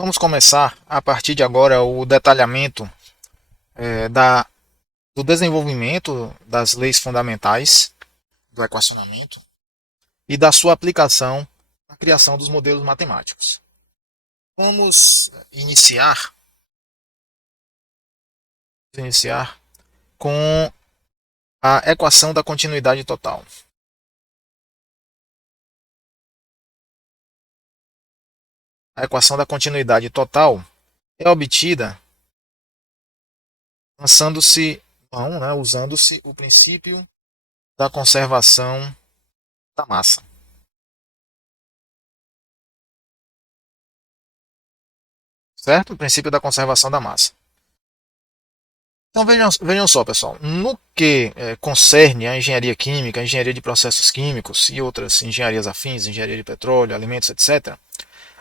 Vamos começar a partir de agora o detalhamento do desenvolvimento das leis fundamentais do equacionamento e da sua aplicação na criação dos modelos matemáticos. Vamos iniciar com a equação da continuidade total. A equação da continuidade total é obtida usando-se o princípio da conservação da massa. Certo? O princípio da conservação da massa. Então vejam só, pessoal, no que concerne a engenharia química, a engenharia de processos químicos e outras engenharias afins, engenharia de petróleo, alimentos, etc.,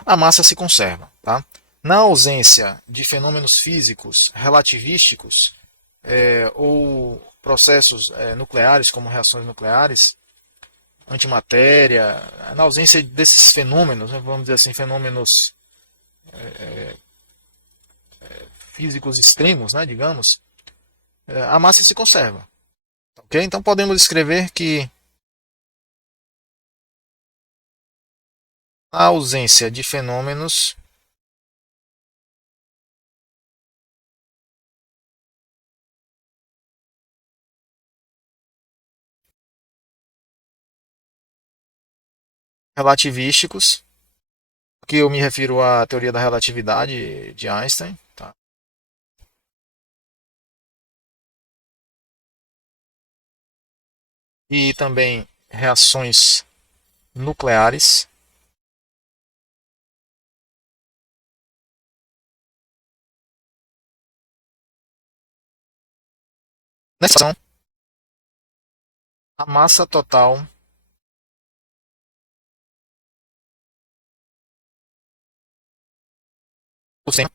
a massa se conserva. Tá? Na ausência de fenômenos físicos relativísticos ou processos nucleares, como reações nucleares, antimatéria, na ausência desses fenômenos, vamos dizer assim, fenômenos físicos extremos, digamos, a massa se conserva. Ok? Então podemos escrever que a ausência de fenômenos relativísticos, que eu me refiro à teoria da relatividade de Einstein, tá? E também reações nucleares. Nessa situação, a massa total do sistema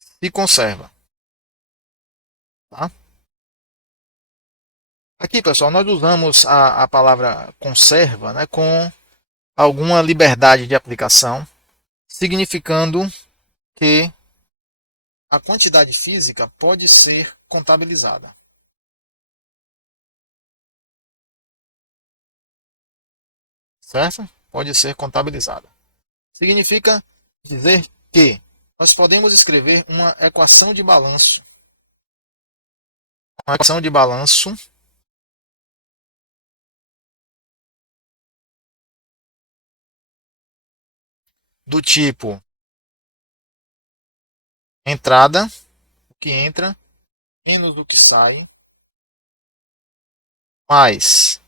se conserva. Tá? Aqui, pessoal, nós usamos a palavra conserva, com alguma liberdade de aplicação, significando que a quantidade física pode ser contabilizada. Certo? Pode ser contabilizada. Significa dizer que nós podemos escrever uma equação de balanço do tipo entrada, o que entra, menos o que sai, mais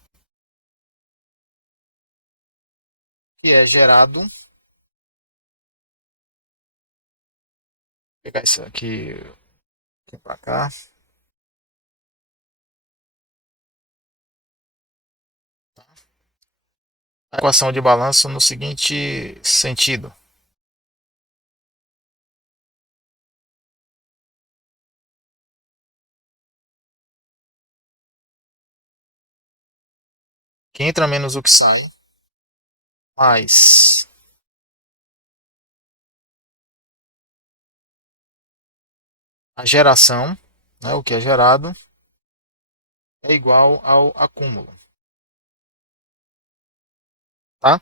o que é gerado. Vou pegar isso aqui para cá. A equação de balanço no seguinte sentido. Que entra menos o que sai, mais a geração, o que é gerado, é igual ao acúmulo. Tá?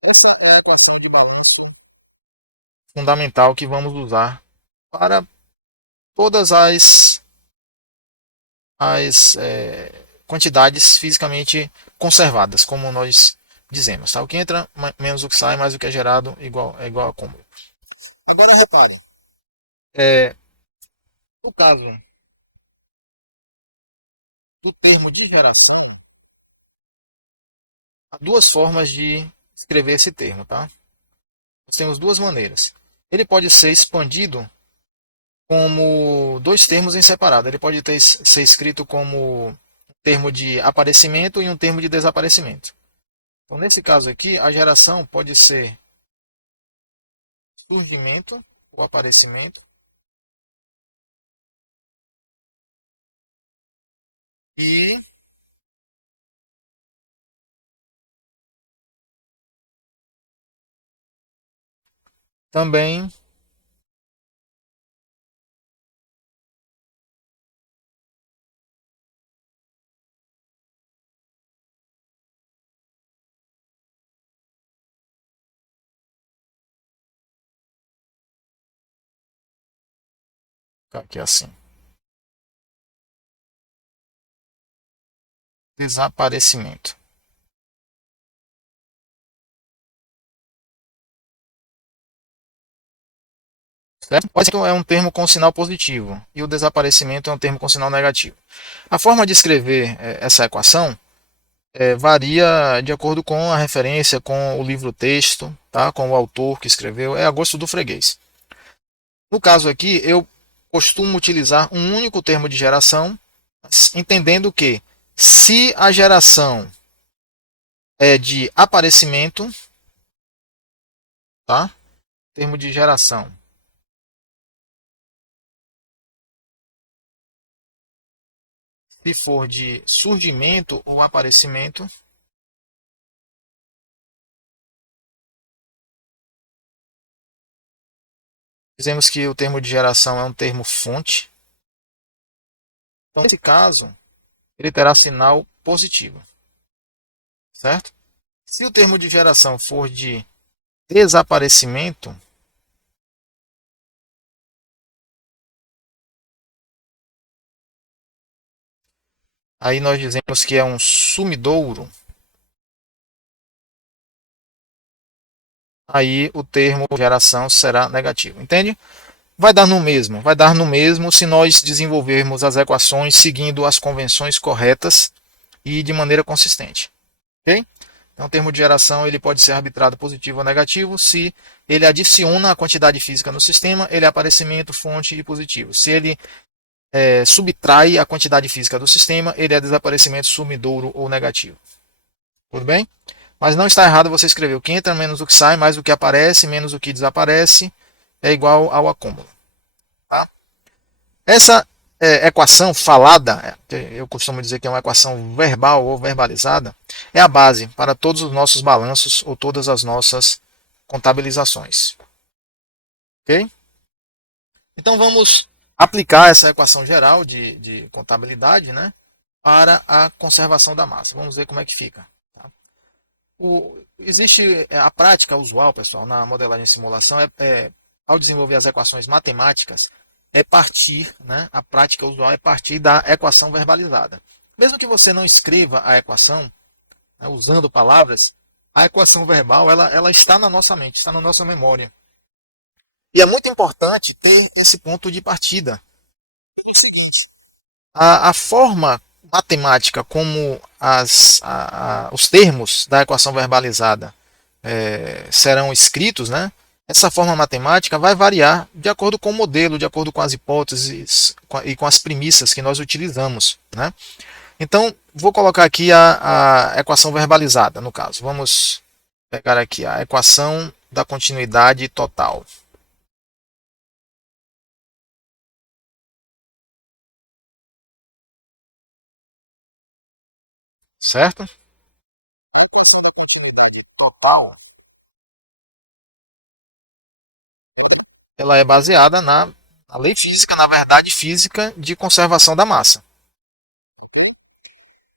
Essa é a equação de balanço fundamental que vamos usar para todas as quantidades fisicamente conservadas, como nós dizemos. Tá? O que entra menos o que sai, mais o que é gerado é igual a acúmulo. Agora repare, é, no caso do termo de geração, há duas formas de escrever esse termo. Tá? Nós temos duas maneiras. Ele pode ser expandido como dois termos em separado. Ele pode ser escrito como um termo de aparecimento e um termo de desaparecimento. Então, nesse caso aqui, a geração pode ser surgimento ou aparecimento e também. Aqui assim. Desaparecimento. Certo? Pode ser que é um termo com sinal positivo e o desaparecimento é um termo com sinal negativo. A forma de escrever essa equação varia de acordo com a referência, com o livro-texto, tá? Com o autor que escreveu, é a gosto do freguês. No caso aqui, eu costumo utilizar um único termo de geração, entendendo que se a geração é de aparecimento, tá? Termo de geração. Se for de surgimento ou aparecimento, dizemos que o termo de geração é um termo fonte. Então, nesse caso, ele terá sinal positivo, certo? Se o termo de geração for de desaparecimento, aí nós dizemos que é um sumidouro. Aí o termo geração será negativo, entende? Vai dar no mesmo, vai dar no mesmo se nós desenvolvermos as equações seguindo as convenções corretas e de maneira consistente, ok? Então, o termo de geração ele pode ser arbitrado positivo ou negativo se ele adiciona a quantidade física no sistema, ele é aparecimento, fonte e positivo. Se ele subtrai a quantidade física do sistema, ele é desaparecimento, sumidouro ou negativo. Tudo bem? Mas não está errado você escrever o que entra menos o que sai, mais o que aparece, menos o que desaparece, é igual ao acúmulo. Tá? Essa equação falada, eu costumo dizer que é uma equação verbal ou verbalizada, é a base para todos os nossos balanços ou todas as nossas contabilizações. Ok? Então vamos aplicar essa equação geral de contabilidade, né, para a conservação da massa. Vamos ver como é que fica. Tá? Existe a prática usual, pessoal, na modelagem e simulação, ao desenvolver as equações matemáticas, é partir, né, a prática usual é partir da equação verbalizada. Mesmo que você não escreva a equação, né, usando palavras, a equação verbal ela está na nossa mente, está na nossa memória. E é muito importante ter esse ponto de partida. A forma matemática como os termos da equação verbalizada serão escritos, né? Essa forma matemática vai variar de acordo com o modelo, de acordo com as hipóteses e com as premissas que nós utilizamos. Né? Então, vou colocar aqui a equação verbalizada, no caso. Vamos pegar aqui a equação da continuidade total. Certo? Ela é baseada na lei física, na verdade física de conservação da massa.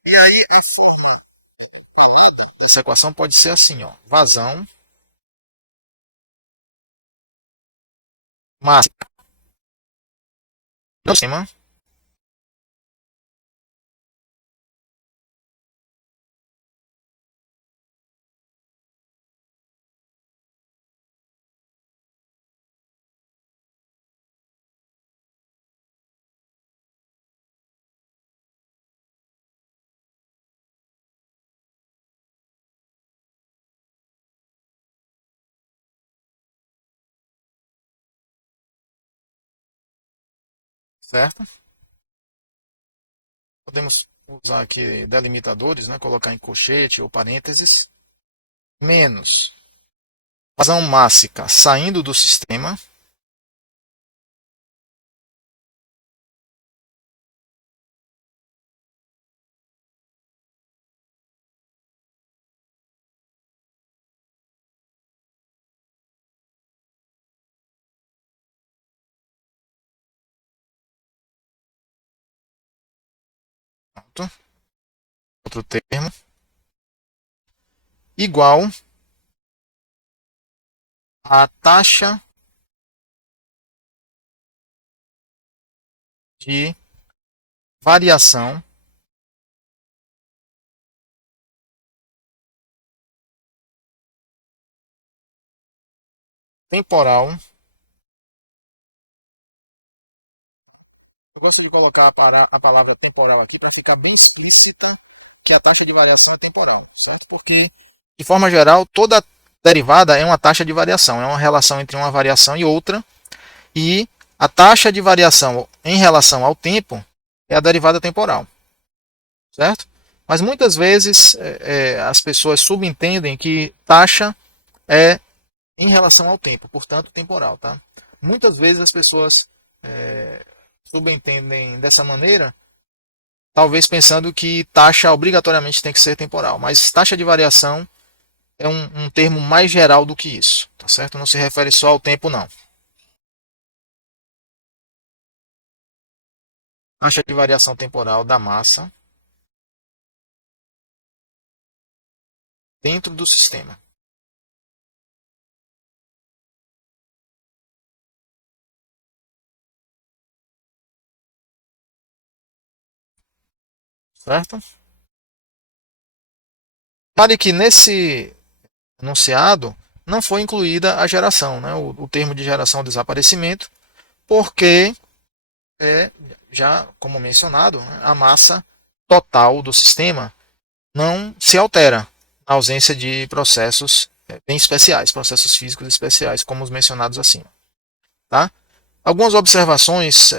E aí, essa equação pode ser assim, ó, vazão massa em cima certo? Podemos usar aqui delimitadores, né? Colocar em colchete ou parênteses. Menos vazão mássica saindo do sistema. outro termo, igual a taxa de variação temporal. Eu gosto de colocar a palavra temporal aqui para ficar bem explícita que a taxa de variação é temporal, certo? Porque, de forma geral, toda derivada é uma taxa de variação, é uma relação entre uma variação e outra, e a taxa de variação em relação ao tempo é a derivada temporal, certo? Mas muitas vezes as pessoas subentendem que taxa é em relação ao tempo, portanto temporal, tá? Muitas vezes as pessoas subentendem dessa maneira, talvez pensando que taxa obrigatoriamente tem que ser temporal, mas taxa de variação é um termo mais geral do que isso, tá certo? Não se refere só ao tempo, não. Taxa de variação temporal da massa dentro do sistema, certo? Pare que nesse enunciado não foi incluída a geração, né? O termo de geração desaparecimento, porque já como mencionado, né, a massa total do sistema não se altera na ausência de processos bem especiais, processos físicos especiais, como os mencionados acima. Tá? Algumas observações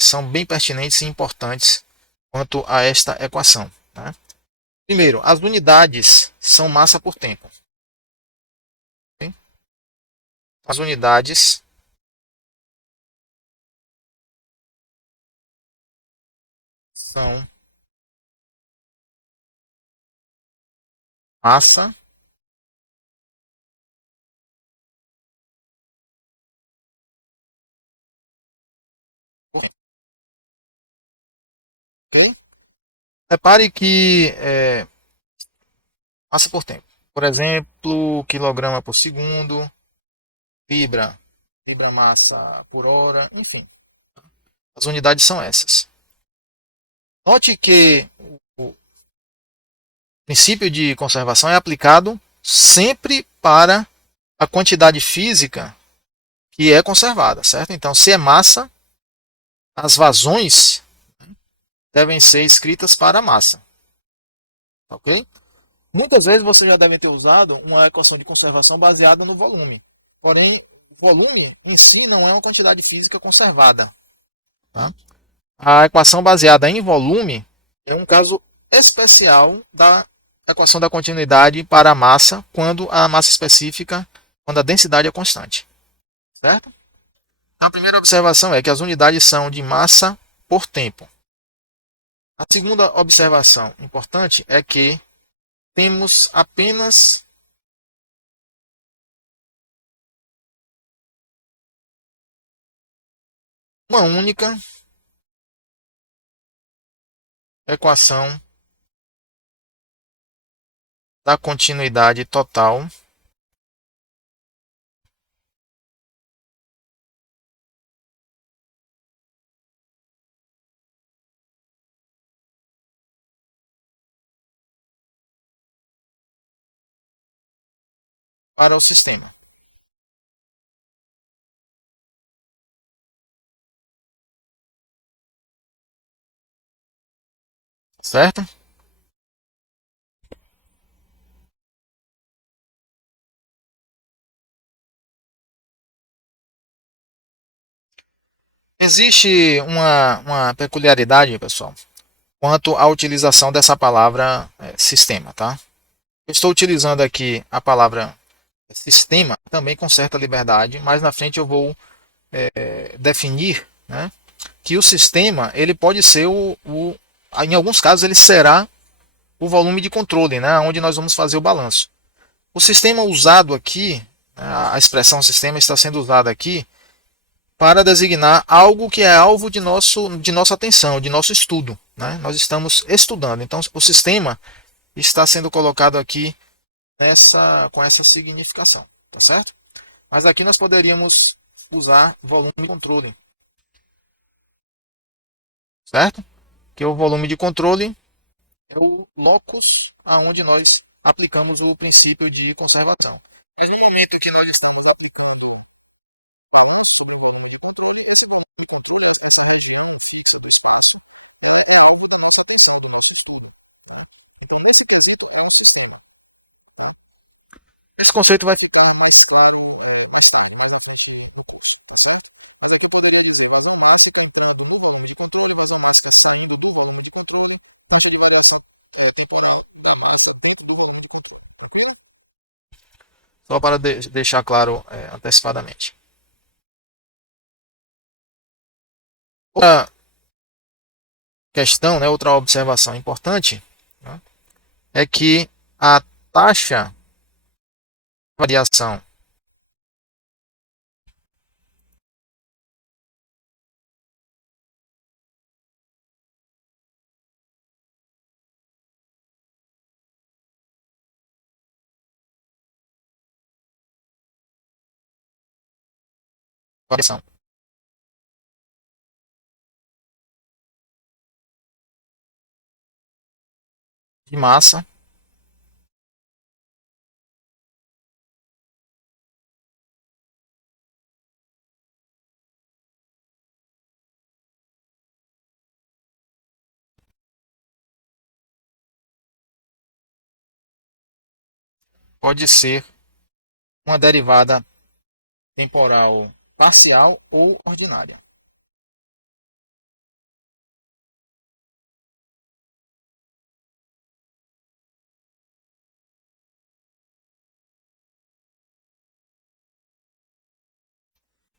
são bem pertinentes e importantes quanto a esta equação. Tá? Primeiro, as unidades são massa por tempo. Okay? As unidades são massa por tempo. Okay? Repare que massa por tempo. Por exemplo, quilograma por segundo, vibra massa por hora, enfim. As unidades são essas. Note que o princípio de conservação é aplicado sempre para a quantidade física que é conservada, certo? Então, se é massa, as vazões devem ser escritas para a massa, ok? Muitas vezes você já deve ter usado uma equação de conservação baseada no volume. Porém, o volume em si não é uma quantidade física conservada. Tá? A equação baseada em volume é um caso especial da equação da continuidade para a massa, quando a massa específica, quando a densidade é constante. Certo? A primeira observação é que as unidades são de massa por tempo. A segunda observação importante é que temos apenas uma única equação da continuidade total para o sistema. Certo? Existe uma peculiaridade, pessoal, quanto à utilização dessa palavra sistema. Tá? Eu estou utilizando aqui a palavra sistema também com certa liberdade, mas na frente eu vou definir, né, que o sistema ele pode ser em alguns casos ele será o volume de controle, né, onde nós vamos fazer o balanço. O sistema usado aqui, a expressão sistema está sendo usada aqui para designar algo que é alvo de nossa atenção, de nosso estudo, né? Nós estamos estudando. Então, o sistema está sendo colocado aqui com essa significação, tá certo? Mas aqui nós poderíamos usar volume de controle, certo? Que o volume de controle é o locus aonde nós aplicamos o princípio de conservação. No momento que nós estamos aplicando balanço sobre o volume de controle, esse volume de controle nós consideramos real fixo do espaço, é algo da nossa atenção, do nosso estudo. Então, esse conceito é um sistema. Né? Esse conceito vai ficar mais claro mais tarde, mais à frente do curso, tá certo? Mas aqui eu poderia dizer, mas o massa está entrando no volume de controle, você vai saindo do volume de controle, então de variação temporal da massa dentro do volume de controle. Tranquilo? Só para deixar claro antecipadamente. Outra questão, né, outra observação importante, né, é que a taxa de variação de massa pode ser uma derivada temporal parcial ou ordinária.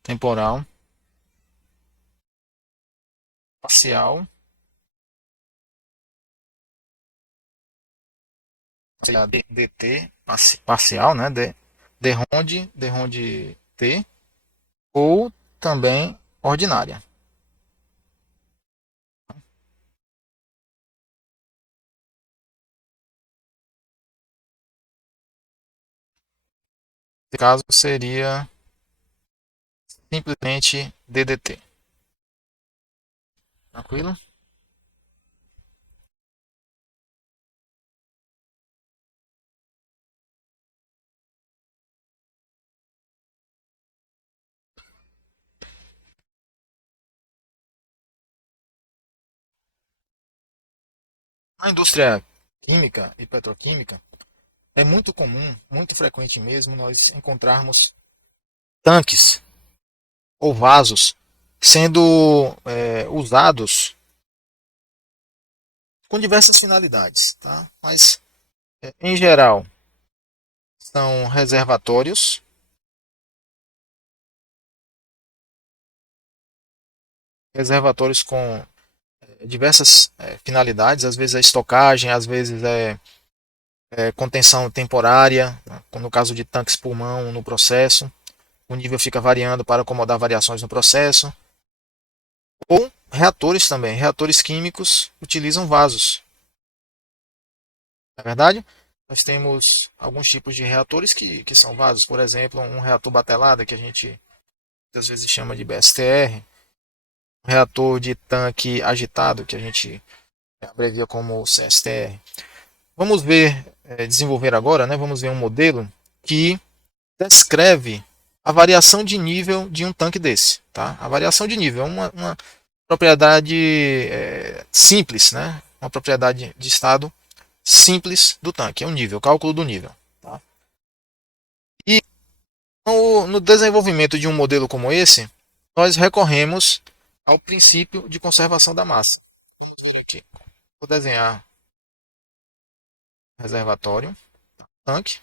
Temporal parcial, dt parcial, né? D T, ou também ordinária. Nesse caso seria simplesmente DDT. Tranquilo? Na indústria química e petroquímica, é muito comum, muito frequente mesmo, nós encontrarmos tanques ou vasos sendo usados com diversas finalidades, tá? Mas, em geral, são reservatórios com diversas finalidades, às vezes é estocagem, às vezes é contenção temporária, né? No caso de tanques pulmão no processo, o nível fica variando para acomodar variações no processo, ou reatores também, reatores químicos utilizam vasos, não é verdade? Nós temos alguns tipos de reatores que são vasos, por exemplo, um reator batelada, que a gente às vezes chama de BSTR, um reator de tanque agitado, que a gente abrevia como CSTR. Vamos desenvolver agora, né? Vamos ver um modelo que descreve a variação de nível de um tanque desse. Tá? A variação de nível é uma propriedade simples, né? Uma propriedade de estado simples do tanque, é o nível, cálculo do nível. Tá? E no desenvolvimento de um modelo como esse, nós recorremos ao princípio de conservação da massa. Aqui. Vou desenhar reservatório, tanque.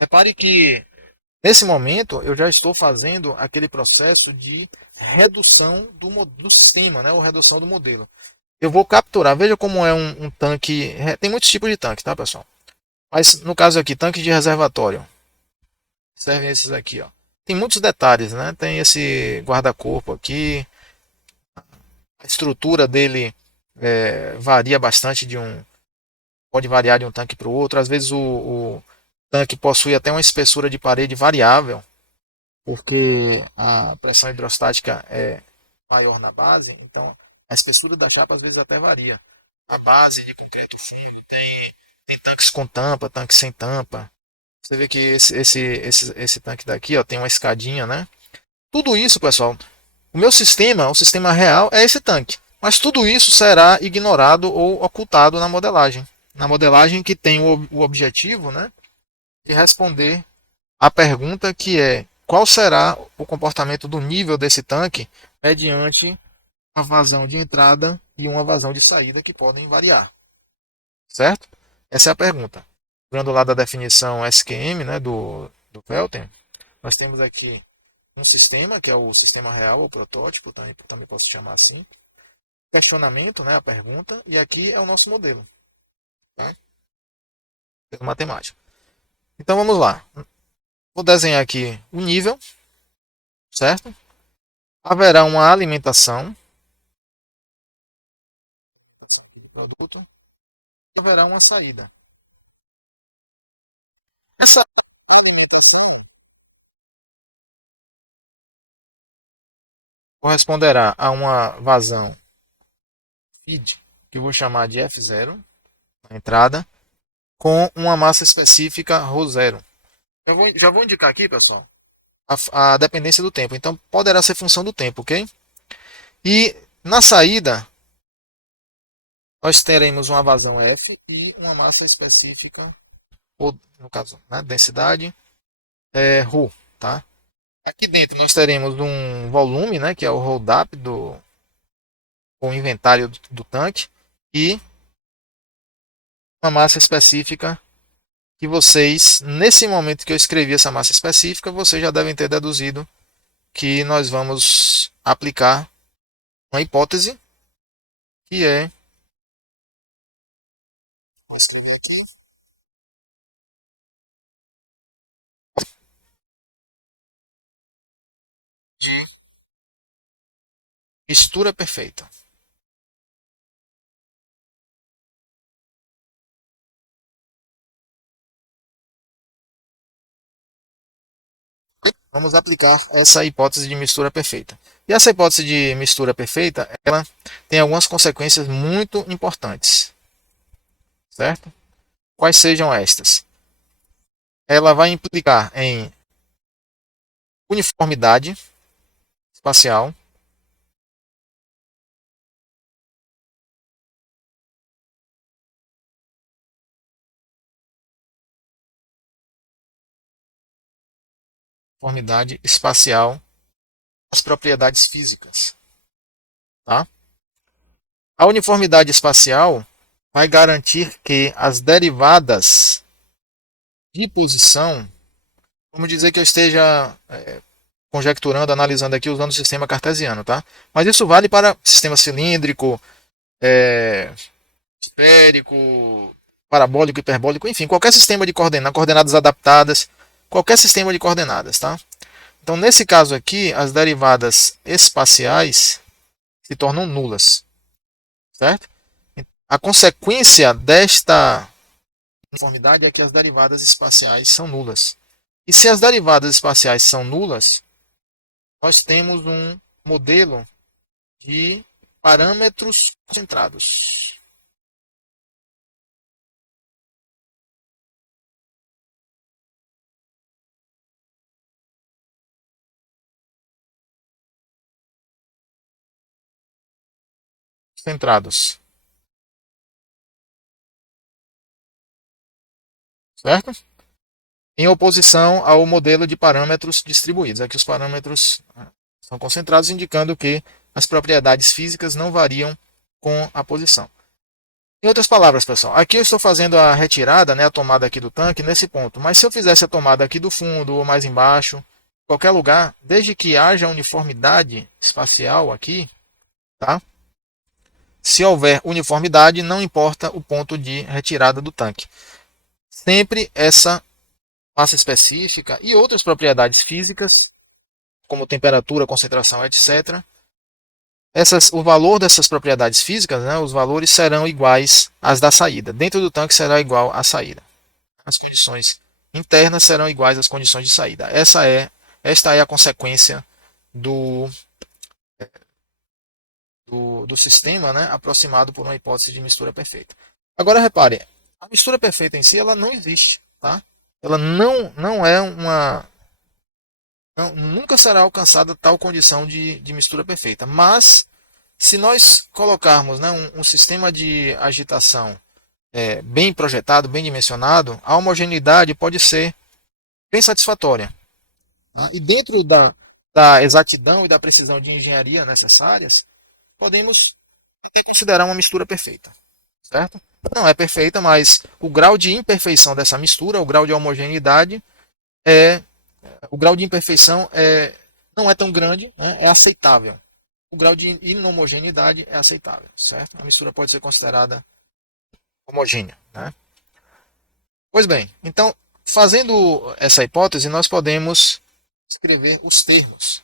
Repare que nesse momento eu já estou fazendo aquele processo de redução do sistema, né, ou redução do modelo. Eu vou capturar, veja como é um tanque, tem muitos tipos de tanque, tá, pessoal? Mas no caso aqui, tanque de reservatório, servem esses aqui, ó. tem muitos detalhes, né? Tem esse guarda-corpo aqui, a estrutura dele varia bastante pode variar de um tanque para o outro. Às vezes o tanque possui até uma espessura de parede variável, porque a pressão hidrostática é maior na base, então a espessura da chapa às vezes até varia. A base de concreto fino tem tanques com tampa, tanques sem tampa. Você vê que esse tanque daqui ó, tem uma escadinha, né? Tudo isso, pessoal, o sistema real é esse tanque. Mas tudo isso será ignorado ou ocultado na modelagem. Na modelagem que tem o objetivo, né, de responder a pergunta que é qual será o comportamento do nível desse tanque mediante uma vazão de entrada e uma vazão de saída que podem variar. Certo? Essa é a pergunta. Lembrando lá da definição SQM, né, do Pelton, nós temos aqui um sistema, que é o sistema real, o protótipo, também posso chamar assim. Questionamento, né, a pergunta, e aqui é o nosso modelo. Tá? Matemático. Então vamos lá. Vou desenhar aqui o nível, certo? Haverá uma alimentação, produto, e haverá uma saída. Essa alimentação corresponderá a uma vazão feed, que eu vou chamar de F0, na entrada, com uma massa específica ρ0. Já vou indicar aqui, pessoal, a dependência do tempo. Então, poderá ser função do tempo, ok? E na saída, nós teremos uma vazão F e uma massa específica, ou no caso, né, densidade, ρ, tá? Aqui dentro nós teremos um volume, né, que é o hold-up com o inventário do tanque, e uma massa específica que vocês, nesse momento que eu escrevi essa massa específica, vocês já devem ter deduzido que nós vamos aplicar uma hipótese que é de mistura perfeita. Vamos aplicar essa hipótese de mistura perfeita. E essa hipótese de mistura perfeita, ela tem algumas consequências muito importantes, certo? Quais sejam estas? Ela vai implicar em uniformidade espacial, uniformidade espacial das propriedades físicas, tá? A uniformidade espacial vai garantir que as derivadas de posição, vamos dizer que eu esteja conjecturando, analisando aqui usando o sistema cartesiano, tá? Mas isso vale para sistema cilíndrico, esférico, parabólico, hiperbólico, enfim, qualquer sistema de coordenadas adaptadas, qualquer sistema de coordenadas, tá? Então, nesse caso aqui, as derivadas espaciais se tornam nulas, certo? A consequência desta uniformidade é que as derivadas espaciais são nulas. E se as derivadas espaciais são nulas, nós temos um modelo de parâmetros concentrados. Centrados, certo? Em oposição ao modelo de parâmetros distribuídos. Aqui os parâmetros são concentrados, indicando que as propriedades físicas não variam com a posição. Em outras palavras, pessoal, aqui eu estou fazendo a retirada, né, a tomada aqui do tanque nesse ponto. Mas se eu fizesse a tomada aqui do fundo ou mais embaixo, qualquer lugar, desde que haja uniformidade espacial aqui, tá? Se houver uniformidade, não importa o ponto de retirada do tanque. Sempre essa massa específica e outras propriedades físicas como temperatura, concentração, etc. O valor dessas propriedades físicas, né, os valores serão iguais às da saída. Dentro do tanque será igual à saída. As condições internas serão iguais às condições de saída. Esta é a consequência do, do sistema, né, aproximado por uma hipótese de mistura perfeita. Agora repare, a mistura perfeita em si ela não existe, tá? Ela não é uma nunca será alcançada tal condição de mistura perfeita. Mas, se nós colocarmos, né, um sistema de agitação bem projetado, bem dimensionado, a homogeneidade pode ser bem satisfatória. Tá? E dentro da exatidão e da precisão de engenharia necessárias, podemos considerar uma mistura perfeita. Certo? Não é perfeita, mas o grau de imperfeição dessa mistura, o grau de homogeneidade, é o grau de imperfeição não é tão grande, né? É aceitável. O grau de inhomogeneidade é aceitável, certo? A mistura pode ser considerada homogênea, né? Pois bem, então, fazendo essa hipótese, nós podemos escrever os termos.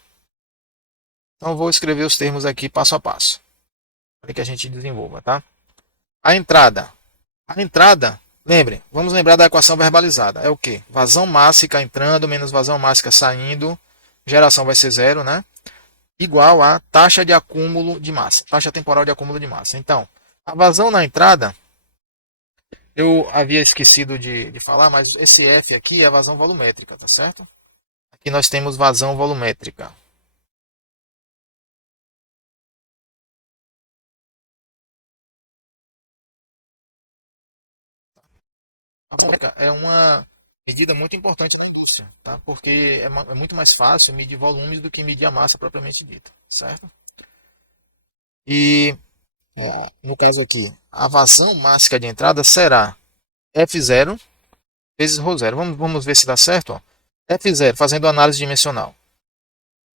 Então, vou escrever os termos aqui passo a passo, para que a gente desenvolva, tá? A entrada. A entrada, lembre, vamos lembrar da equação verbalizada. É o quê? Vazão mássica entrando menos vazão mássica saindo. Geração vai ser zero, né? Igual a taxa de acúmulo de massa. Taxa temporal de acúmulo de massa. Então, a vazão na entrada, eu havia esquecido de falar, mas esse F aqui é a vazão volumétrica, tá certo? Aqui nós temos vazão volumétrica. A volumétrica é uma medida muito importante, tá? Porque é muito mais fácil medir volumes do que medir a massa propriamente dita, certo? E no caso aqui, a vazão mássica de entrada será F0 vezes ρ0. Vamos ver se dá certo. Ó. F0, fazendo análise dimensional.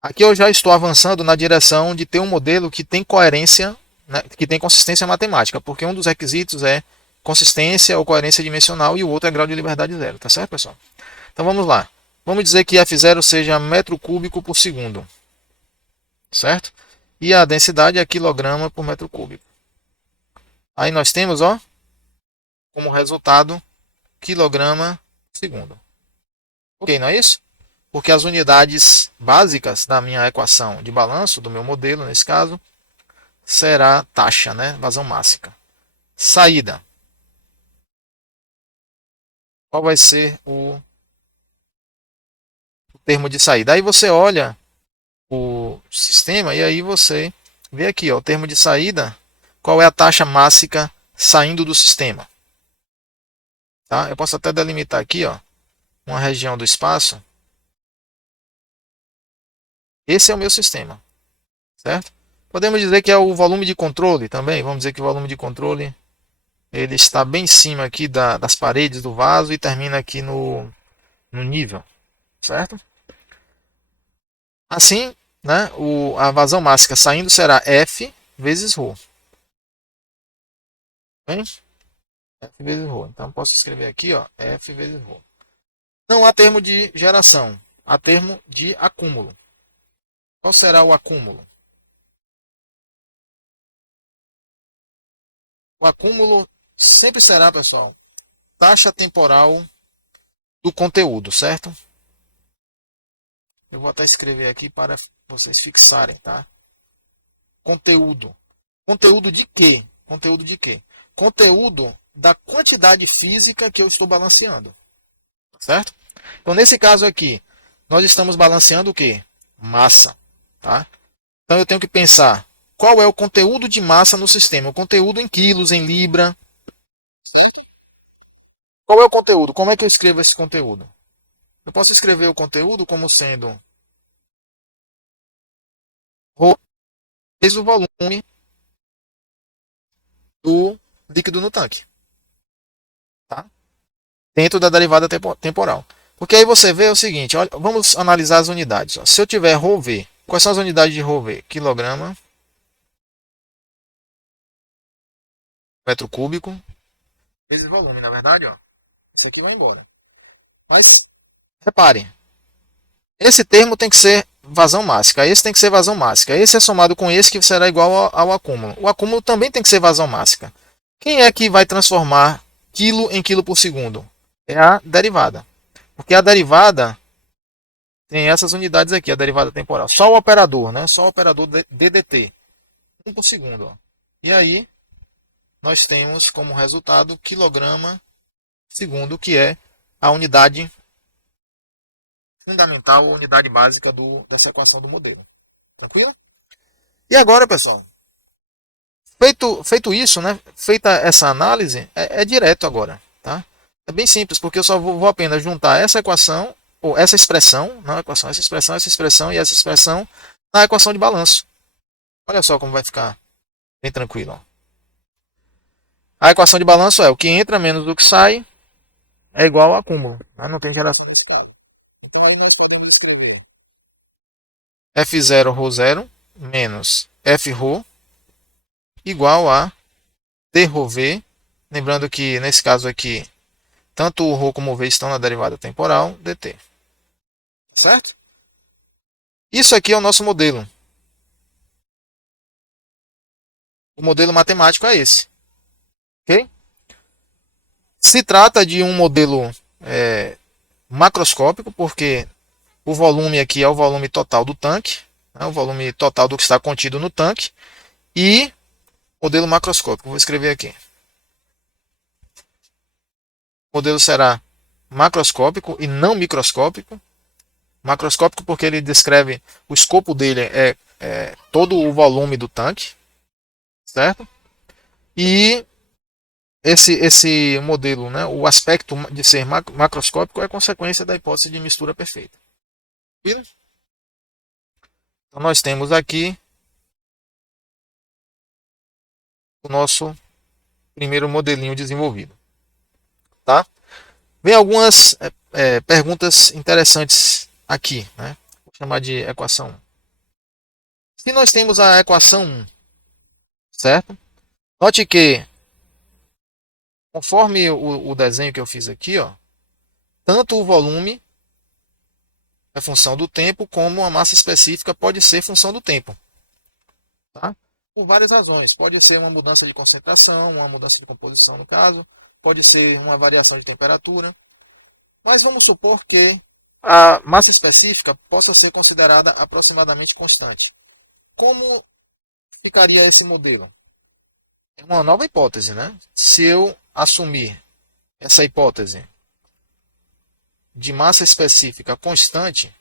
Aqui eu já estou avançando na direção de ter um modelo que tem coerência, né, que tem consistência matemática, porque um dos requisitos é consistência ou coerência dimensional e o outro é grau de liberdade zero, tá certo, pessoal? Então vamos lá. Vamos dizer que F0 seja metro cúbico por segundo, certo? E a densidade é quilograma por metro cúbico. Aí nós temos, ó, como resultado, quilograma por segundo. Ok, não é isso? Porque as unidades básicas da minha equação de balanço, do meu modelo, nesse caso, será taxa, né? Vazão mássica. Saída. Qual vai ser o termo de saída? Aí você olha o sistema e aí você vê aqui, ó, o termo de saída, qual é a taxa mássica saindo do sistema. Tá? Eu posso até delimitar aqui, ó, uma região do espaço. Esse é o meu sistema, certo? Podemos dizer que é o volume de controle também. Vamos dizer que o volume de controle ele está bem em cima aqui das paredes do vaso e termina aqui no nível, certo? Assim, né, a vazão mássica saindo será F vezes ρ. Bem? F vezes ρ. Então posso escrever aqui, ó, F vezes ρ. Não há termo de geração, há termo de acúmulo. Qual será o acúmulo? O acúmulo sempre será, pessoal, taxa temporal do conteúdo, certo? Eu vou até escrever aqui para vocês fixarem, tá? Conteúdo. Conteúdo de quê? Conteúdo de quê? Conteúdo da quantidade física que eu estou balanceando, certo? Então, nesse caso aqui, nós estamos balanceando o quê? Massa, tá? Então, eu tenho que pensar qual é o conteúdo de massa no sistema. O conteúdo em quilos, em libra. Qual é o conteúdo? Como é que eu escrevo esse conteúdo? Eu posso escrever o conteúdo como sendo vezes o volume do líquido no tanque, tá? Dentro da derivada temporal. Porque aí você vê o seguinte, olha, vamos analisar as unidades. Ó. Se eu tiver ρV, quais são as unidades de ρV? Quilograma, metro cúbico, vezes volume, na verdade, ó. Isso aqui vai embora. Mas, repare, esse termo tem que ser vazão mássica. Esse tem que ser vazão mássica. Esse é somado com esse que será igual ao acúmulo. O acúmulo também tem que ser vazão mássica. Quem é que vai transformar quilo em quilo por segundo? É a derivada. Porque a derivada tem essas unidades aqui, a derivada temporal. Só o operador, né? Só o operador DDT. 1 por segundo. Ó. E aí, nós temos como resultado quilograma segundo, que é a unidade fundamental, a unidade básica dessa equação do modelo. Tranquilo? E agora, pessoal, feito isso, né? Feita essa análise, é direto agora. Tá? É bem simples, porque eu só vou apenas juntar essa equação, ou essa expressão, não equação, essa expressão e essa expressão na equação de balanço. Olha só como vai ficar bem tranquilo. Ó. A equação de balanço é o que entra menos o que sai é igual ao acúmulo. Né? Não tem geração nesse caso. Então aí nós podemos escrever F0 ρ0 menos F ρ igual a d ρ v. Lembrando que nesse caso aqui, tanto o ρ como o v estão na derivada temporal dt. Certo? Isso aqui é o nosso modelo. O modelo matemático é esse. Ok? Se trata de um modelo macroscópico, porque o volume aqui é o volume total do tanque, né, o volume total do que está contido no tanque, e modelo macroscópico. Vou escrever aqui. O modelo será macroscópico e não microscópico. Macroscópico porque ele descreve, o escopo dele é todo o volume do tanque, certo? E esse modelo, né, o aspecto de ser macroscópico é consequência da hipótese de mistura perfeita. Então nós temos aqui o nosso primeiro modelinho desenvolvido. Tá? Vem algumas perguntas interessantes aqui. Né? Vou chamar de equação 1. Se nós temos a equação 1, certo? Note que, conforme o desenho que eu fiz aqui, ó, tanto o volume é função do tempo, como a massa específica pode ser função do tempo. Tá? Por várias razões. Pode ser uma mudança de concentração, uma mudança de composição no caso, pode ser uma variação de temperatura. Mas vamos supor que a massa específica possa ser considerada aproximadamente constante. Como ficaria esse modelo? É uma nova hipótese, né? Se eu assumir essa hipótese de massa específica constante,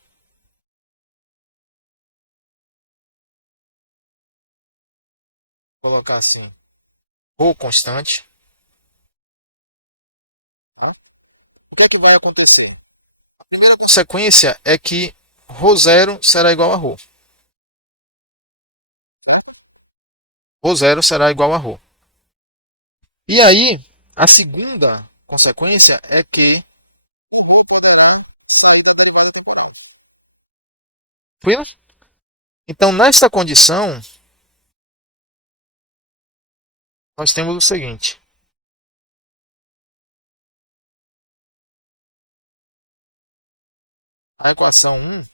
vou colocar assim, ρ constante, tá? O que é que vai acontecer? A primeira consequência é que ρ0 será igual a ρ. ρ0 será igual a ρ. E aí, a segunda consequência é que o ρ poderá sair da derivada temporal. Tranquilo? Então, nesta condição, nós temos o seguinte. A equação 1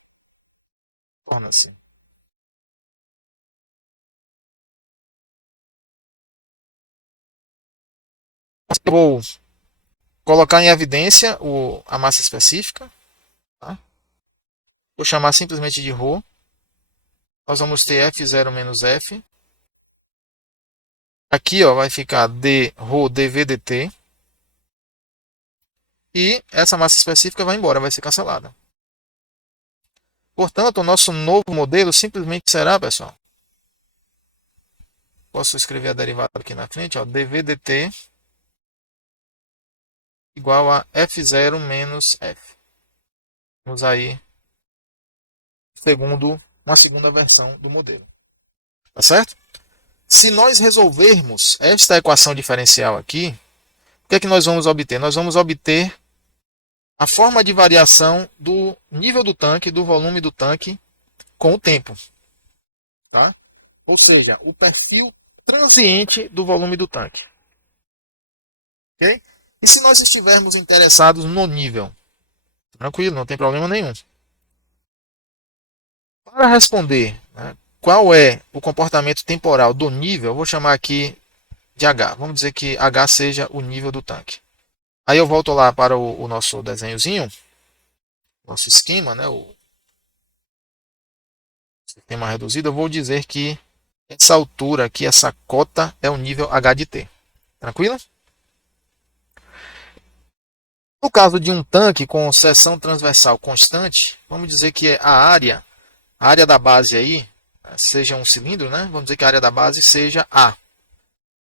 torna-se eu vou colocar em evidência a massa específica. Tá? Vou chamar simplesmente de ρ. Nós vamos ter F0 menos F. Aqui ó, vai ficar d ρ dv dt. E essa massa específica vai embora, vai ser cancelada. Portanto, o nosso novo modelo simplesmente será, pessoal, posso escrever a derivada aqui na frente, ó, dv dt igual a F0 menos F. Vamos aí uma segunda versão do modelo. Tá certo? Se nós resolvermos esta equação diferencial aqui, o que é que nós vamos obter? Nós vamos obter a forma de variação do nível do tanque, do volume do tanque, com o tempo. Tá? Ou seja, o perfil transiente do volume do tanque. Okay? E se nós estivermos interessados no nível? Tranquilo, não tem problema nenhum. Para responder, né, qual é o comportamento temporal do nível, eu vou chamar aqui de H. Vamos dizer que H seja o nível do tanque. Aí eu volto lá para o nosso desenhozinho, nosso esquema, né, o sistema reduzido. Eu vou dizer que essa altura aqui, essa cota, é o nível H de T. Tranquilo? No caso de um tanque com seção transversal constante, vamos dizer que a área da base aí, seja um cilindro, né? Vamos dizer que a área da base seja A.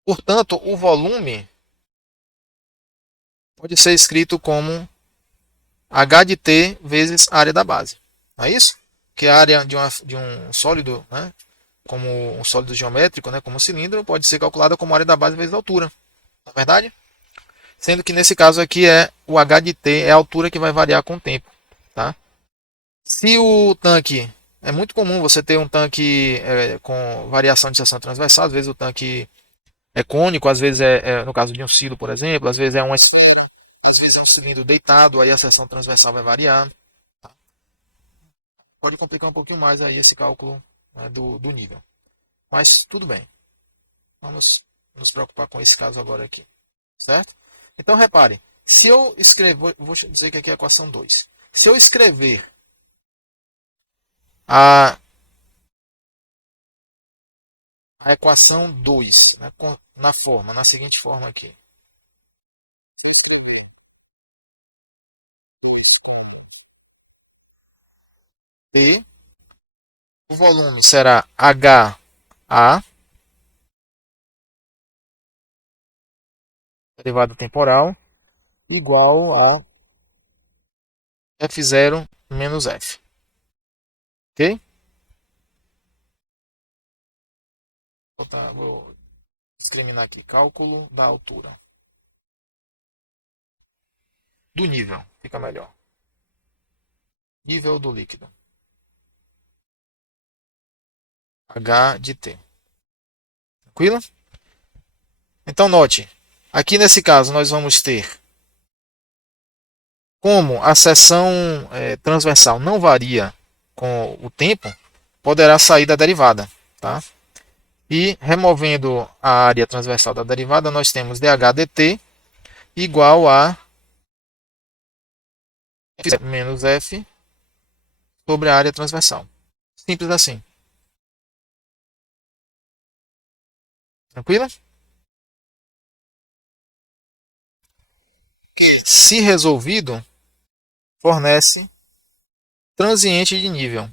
Portanto, o volume pode ser escrito como H de T vezes a área da base. Não é isso? Que a área de um sólido, né, como um sólido geométrico, né, como um cilindro, pode ser calculada como a área da base vezes a altura. Não é verdade? Sendo que nesse caso aqui o H de T é a altura que vai variar com o tempo. Tá? Se o tanque... É muito comum você ter um tanque com variação de seção transversal. Às vezes o tanque é cônico, às vezes no caso de um silo, por exemplo, às vezes é às vezes é um cilindro deitado, aí a seção transversal vai variar. Tá? Pode complicar um pouquinho mais aí esse cálculo, né, do nível. Mas tudo bem. Vamos nos preocupar com esse caso agora aqui. Certo? Então repare, se eu escrever, vou dizer que aqui é a equação 2. Se eu escrever a, a equação 2, né, na seguinte forma aqui. T, o volume será HA, derivada temporal, igual a F0 menos F. Ok? Vou discriminar aqui. Cálculo da altura. Do nível. Fica melhor. Nível do líquido. H de T. Tranquilo? Então note. Aqui nesse caso nós vamos ter, como a seção transversal não varia com o tempo, poderá sair da derivada. Tá? E removendo a área transversal da derivada, nós temos dH dt igual a F menos F sobre a área transversal. Simples assim. Tranquilo? Que, se resolvido, fornece transiente de nível.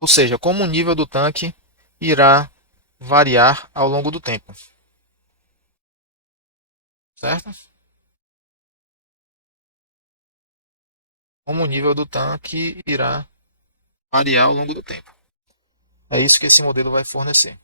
Ou seja, como o nível do tanque irá variar ao longo do tempo. Certo? Como o nível do tanque irá variar ao longo do tempo. É isso que esse modelo vai fornecer.